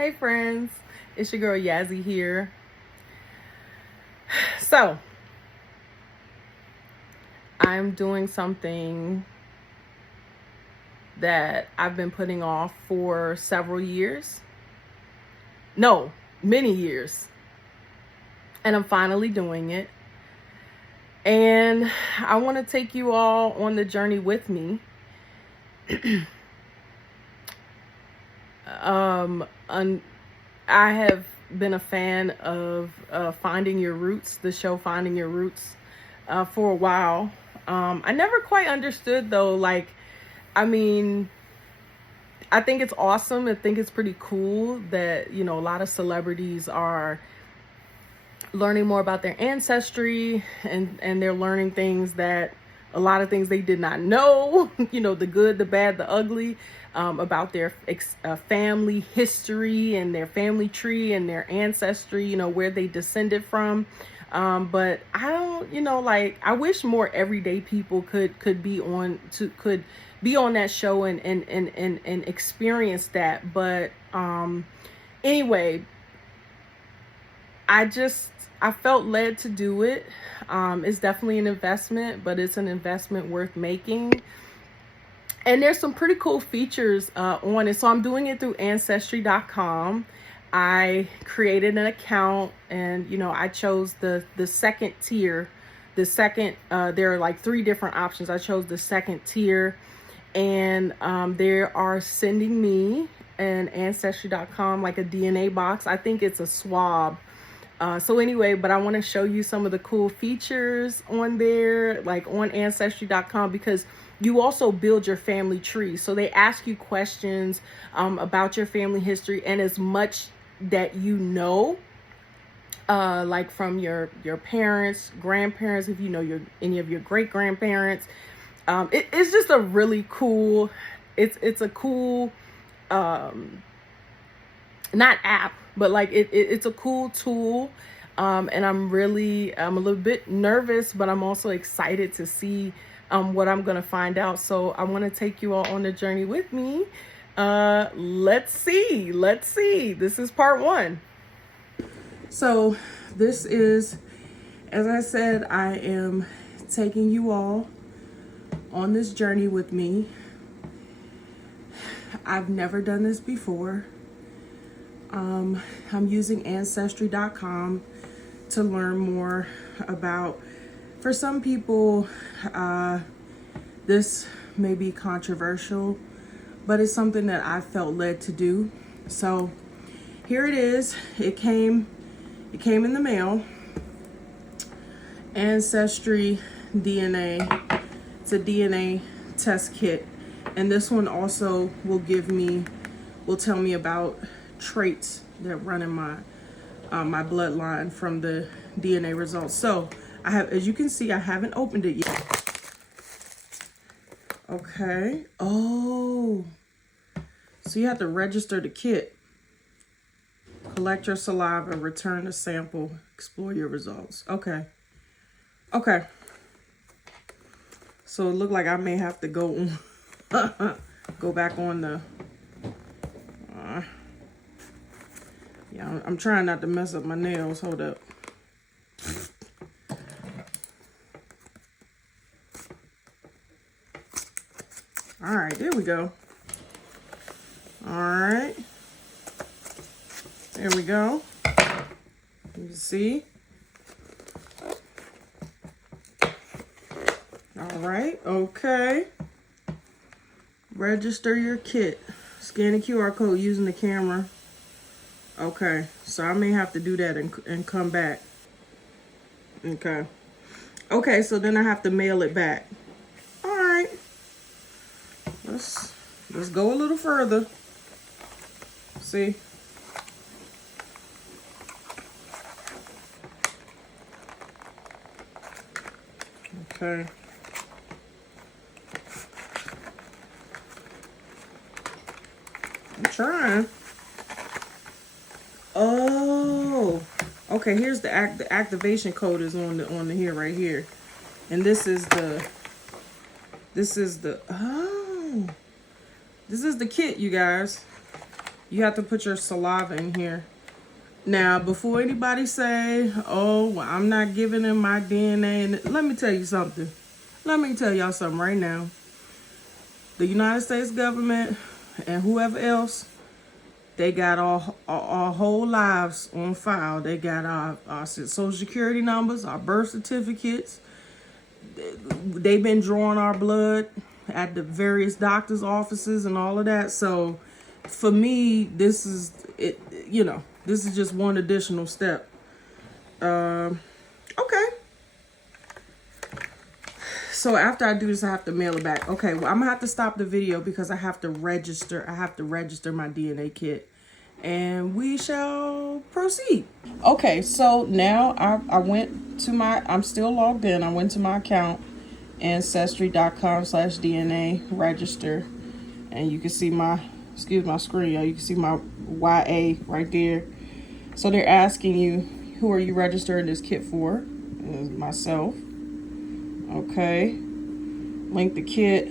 Hey friends, it's your girl Yazzie here. So, I'm doing something that I've been putting off for several years. No, many years. And I'm finally doing it. And I want to take you all on the journey with me. I have been a fan of Finding Your Roots, the show Finding Your Roots, for a while. I never quite understood though, like, I mean, I think it's awesome. I think it's pretty cool that, you know, a lot of celebrities are learning more about their ancestry and they're learning things that a lot of things they did not know, you know, the good, the bad, the ugly, about their family history and their family tree and their ancestry, you know, where they descended from. But I don't, you know, like, I wish more everyday people could be on that show and experience that. But anyway, I felt led to do it. It's definitely an investment, but it's an investment worth making. And there's some pretty cool features on it. So I'm doing it through Ancestry.com. I created an account and, you know, I chose the second tier. There are like 3 different options. I chose the second tier, and they are sending me an Ancestry.com, like a DNA box. I think it's a swab. So anyway, but I want to show you some of the cool features on there, like on Ancestry.com, because you also build your family tree. So they ask you questions about your family history, and as much that you know, like from your parents, grandparents, if you know any of your great grandparents. It's just a really cool, it's a cool, not app, but like it's a cool tool. And I'm a little bit nervous, but I'm also excited to see what I'm gonna find out. So I want to take you all on the journey with me. Let's see. This is part 1. So this is, as I said, I am taking you all on this journey with me. I've never done this before. I'm using Ancestry.com to learn more about, for some people, this may be controversial, but it's something that I felt led to do. So here it is. It came in the mail. Ancestry DNA. It's a DNA test kit. And this one also will tell me about traits that run in my bloodline from the DNA results. So I have, as you can see, I haven't opened it yet. Okay. Oh, so you have to register the kit, collect your saliva, return the sample, explore your results. Okay. So it looked like I may have to go go back on the yeah, I'm trying not to mess up my nails. Hold up. All right, there we go. All right. There we go. You see? All right, okay. Register your kit. Scan the QR code using the camera. Okay, so I may have to do that and come back. Okay, so then I have to mail it back. All right. Let's go a little further. See? Okay. I'm trying. Oh, okay. Here's the activation code is on the here right here, and this is the kit, you guys. You have to put your saliva in here. Now, before anybody say, oh, well, I'm not giving them my DNA, and let me tell you something. Let me tell y'all something right now. The United States government and whoever else, they got our whole lives on file. They got our social security numbers, our birth certificates. They've been drawing our blood at the various doctor's offices and all of that. So for me, this is it. You know, this is just one additional step. Okay. So after I do this, I have to mail it back. Okay, well, I'm gonna have to stop the video because I have to register. I have to register my DNA kit, and we shall proceed. Okay, so now I went to my. I'm still logged in. I went to my account, ancestry.com/DNA register, and you can see my. Excuse my screen, y'all. You can see my YA right there. So they're asking you, who are you registering this kit for? Myself. Okay. Link the kit.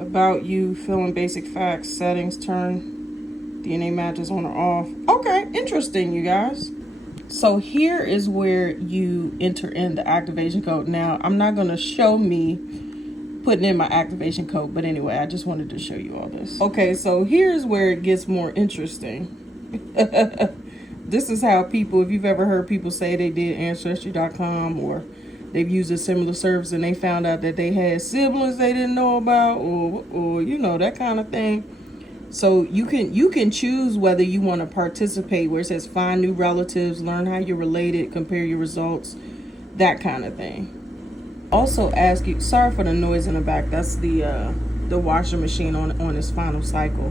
About you, fill in basic facts, settings, turn DNA matches on or off. Okay, interesting, you guys. So here is where you enter in the activation code. Now, I'm not going to show me putting in my activation code, but anyway, I just wanted to show you all this. Okay, so here's where it gets more interesting. This is how people, if you've ever heard people say they did Ancestry.com or they've used a similar service and they found out that they had siblings they didn't know about, or you know, that kind of thing. So you can choose whether you want to participate, where it says find new relatives, learn how you're related, compare your results, that kind of thing. Also ask you, sorry for the noise in the back, that's the washing machine on its final cycle.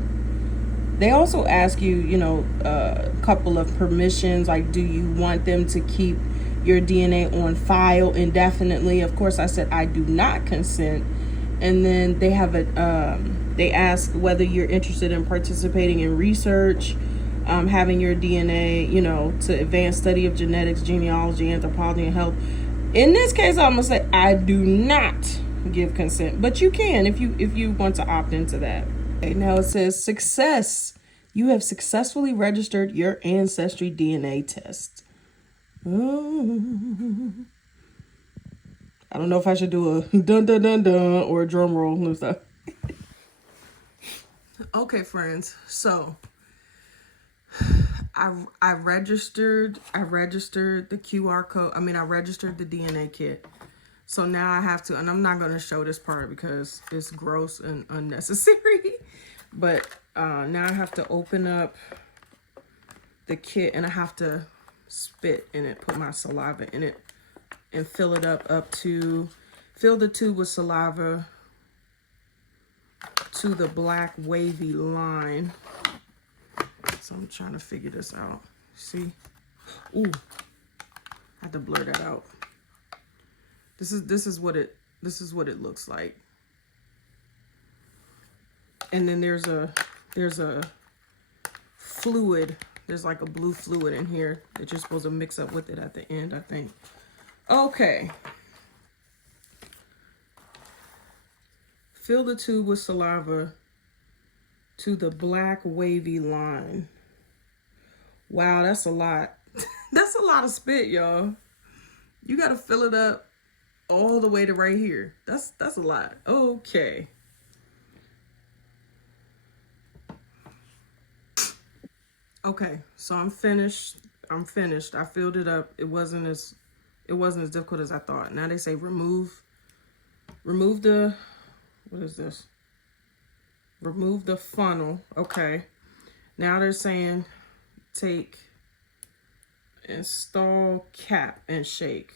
They also ask you, you know, a couple of permissions, like do you want them to keep your DNA on file indefinitely? Of course, I said I do not consent. And then they have they ask whether you're interested in participating in research, having your DNA, you know, to advance study of genetics, genealogy, anthropology, and health. In this case, I'm gonna say I do not give consent, but you can if you want to opt into that. Okay, now it says success. You have successfully registered your Ancestry DNA test. Oh. I don't know if I should do a dun dun dun dun or a drum roll and stuff. Okay, friends. So I registered the QR code. I mean, I registered the DNA kit. So now I have to, and I'm not going to show this part because it's gross and unnecessary. But now I have to open up the kit and I have to spit in it, put my saliva in it, and fill it up to, fill the tube with saliva to the black wavy line. So I'm trying to figure this out. See? Ooh. I have to blur that out. This is what it looks like. And then there's a fluid. There's like a blue fluid in here that you're supposed to mix up with it at the end, I think. Okay. Fill the tube with saliva to the black wavy line. Wow, that's a lot. That's a lot of spit, y'all. You gotta fill it up all the way to right here. That's a lot. Okay. Okay, so I'm finished. I filled it up. It wasn't as difficult as I thought. Now they say remove the, what is this? Remove the funnel. Okay. Now they're saying install cap and shake.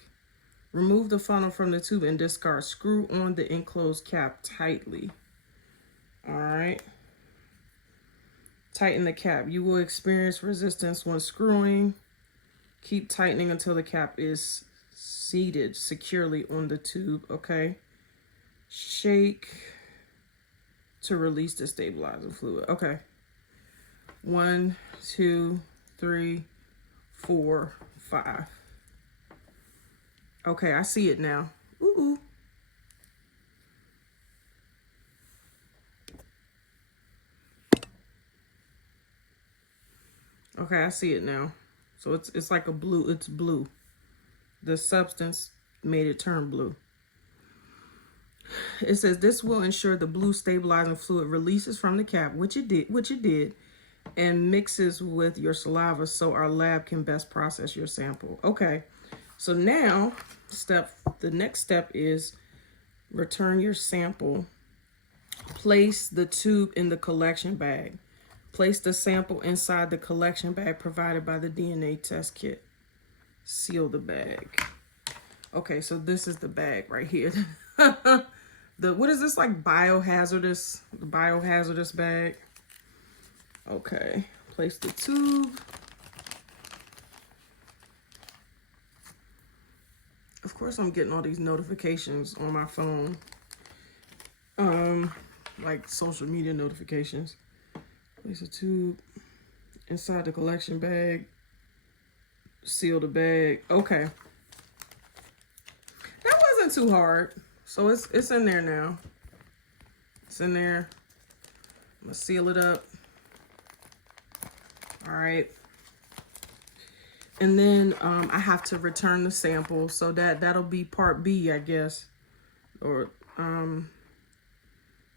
Remove the funnel from the tube and discard. Screw on the enclosed cap tightly. All right. Tighten the cap. You will experience resistance when screwing. Keep tightening until the cap is seated securely on the tube. Okay. Shake to release the stabilizing fluid. Okay. 1, 2, 3, 4, 5. Okay, I see it now. Ooh. Okay, I see it now. So it's like a blue, it's blue. The substance made it turn blue. It says this will ensure the blue stabilizing fluid releases from the cap, which it did, and mixes with your saliva so our lab can best process your sample. Okay, so now the next step is return your sample. Place the tube in the collection bag. Place the sample inside the collection bag provided by the DNA test kit. Seal the bag. Okay, so this is the bag right here. What is this, like biohazardous? The biohazardous bag. Okay, place the tube. Of course, I'm getting all these notifications on my phone. Like social media notifications. Place the tube inside the collection bag. Seal the bag. Okay. That wasn't too hard. So it's in there now. It's in there. I'm gonna seal it up. All right. And then I have to return the sample. So that'll be part B, I guess. Or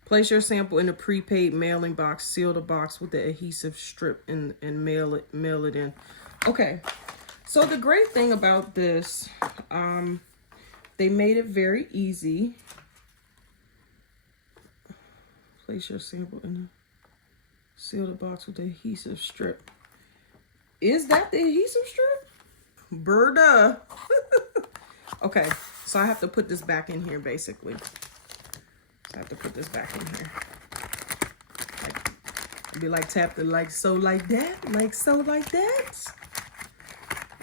place your sample in a prepaid mailing box. Seal the box with the adhesive strip and mail it in. Okay. So the great thing about this, they made it very easy. Place your sample in the seal the box with the adhesive strip. Is that the adhesive strip? Birda. Okay, so I have to put this back in here basically. So I have to put this back in here. Like, be like tap the like so like that, like so like that.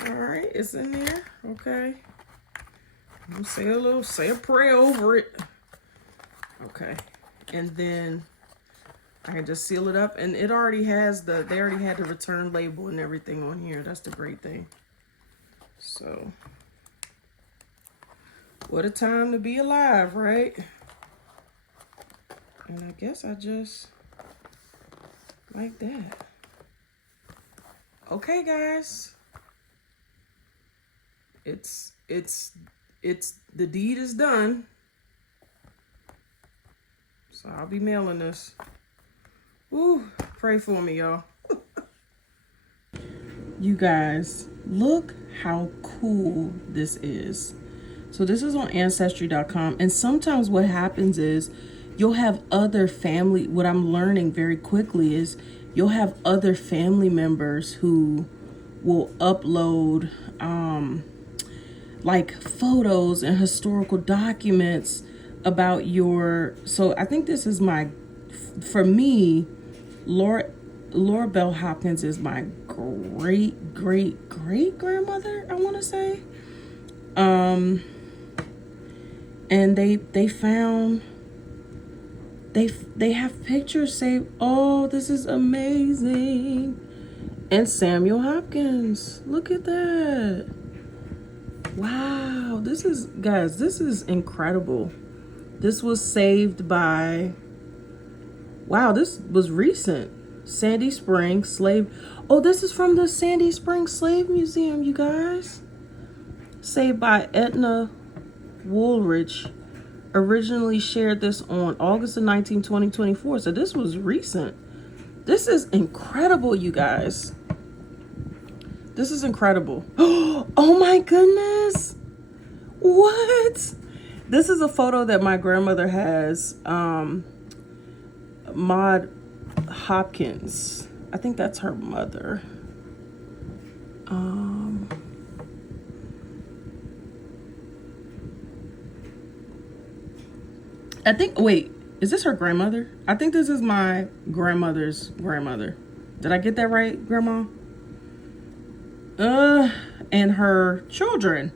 All right, it's in there. Okay. I'm gonna say a prayer over it. Okay. And then I can just seal it up, and it already has they already had the return label and everything on here. That's the great thing. So, what a time to be alive, right? And I guess I just like that. Okay, guys. It's the deed is done. So I'll be mailing this. Ooh, pray for me, y'all. You guys, look how cool this is. So this is on Ancestry.com. And sometimes what happens is you'll have other family, what I'm learning very quickly is you'll have other family members who will upload like photos and historical documents about your, so I think this is for me, Laura Bell Hopkins is my great grandmother, I want to say. And they found, they have pictures saved. Oh, this is amazing. And Samuel Hopkins, look at that. Wow, this is incredible. This was saved by, wow, this was recent. Sandy Springs Slave. Oh, this is from the Sandy Springs Slave Museum, you guys. Saved by Etna Woolridge. Originally shared this on August the 19th, 2024. So this was recent. This is incredible, you guys. This is incredible. Oh my goodness. What? This is a photo that my grandmother has. Maud Hopkins. I think that's her mother. I think, wait, is this her grandmother? I think this is my grandmother's grandmother. Did I get that right, Grandma? And her children.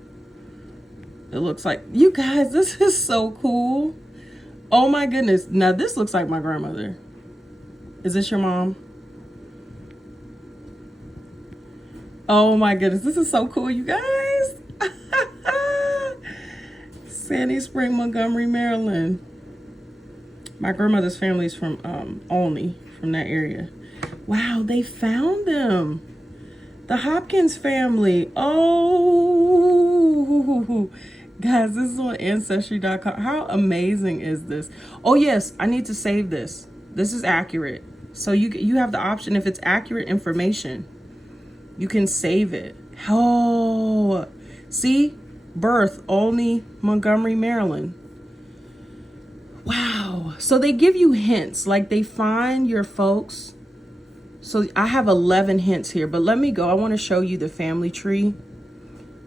It looks like, you guys, this is so cool. Oh my goodness. Now this looks like my grandmother. Is this your mom? Oh my goodness. This is so cool, you guys. Sandy Spring, Montgomery, Maryland. My grandmother's family is from Olney, from that area. Wow, they found them. The Hopkins family. Oh, guys, this is on Ancestry.com. How amazing is this? Oh, yes, I need to save this. This is accurate. So you have the option, if it's accurate information, you can save it. Oh, see? Birth, Olney, Montgomery, Maryland. Wow. So they give you hints, like they find your folks. So I have 11 hints here, but let me go. I want to show you the family tree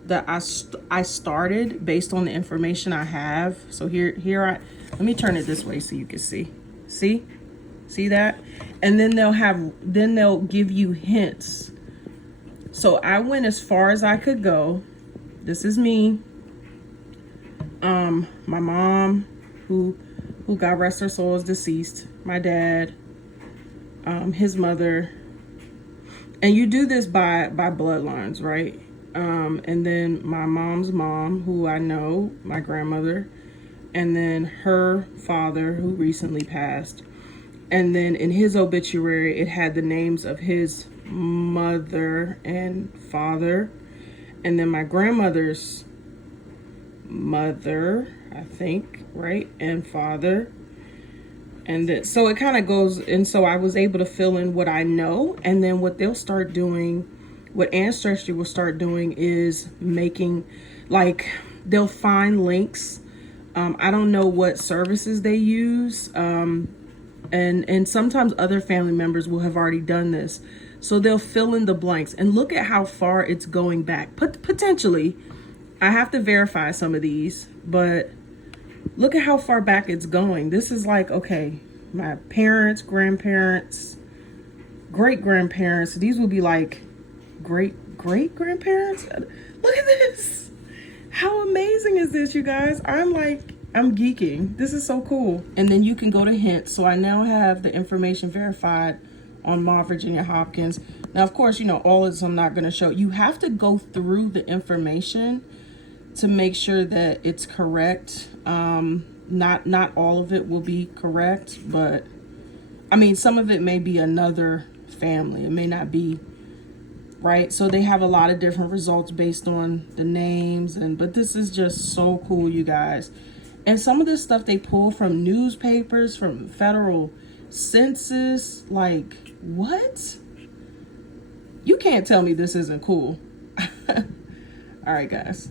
that I started based on the information I have. So let me turn it this way so you can see. See that? And then they'll give you hints. So I went as far as I could go. This is me. My mom, who God rest her soul, is deceased. My dad. His mother, and you do this by bloodlines, right? And then my mom's mom, who I know, my grandmother, and then her father, who recently passed. And then in his obituary, it had the names of his mother and father, and then my grandmother's mother, I think, right, and father. And then, so it kind of goes, and so I was able to fill in what I know. And then what they'll start doing, what Ancestry will start doing is making, like, they'll find links. I don't know what services they use. And sometimes other family members will have already done this. So they'll fill in the blanks, and look at how far it's going back. Potentially, I have to verify some of these, but look at how far back it's going. This is like, okay, my parents, grandparents, great-grandparents. These will be like great-great-grandparents. Look at this. How amazing is this, you guys? I'm geeking. This is so cool. And then you can go to hints. So I now have the information verified on Ma Virginia Hopkins. Now, of course, all of this I'm not going to show. You have to go through the information to make sure that it's correct. Not all of it will be correct, but I mean, some of it may be another family. It may not be, right? So they have a lot of different results based on the names, but this is just so cool, you guys. And some of this stuff they pull from newspapers, from federal census. Like, what? You can't tell me this isn't cool. All right, guys.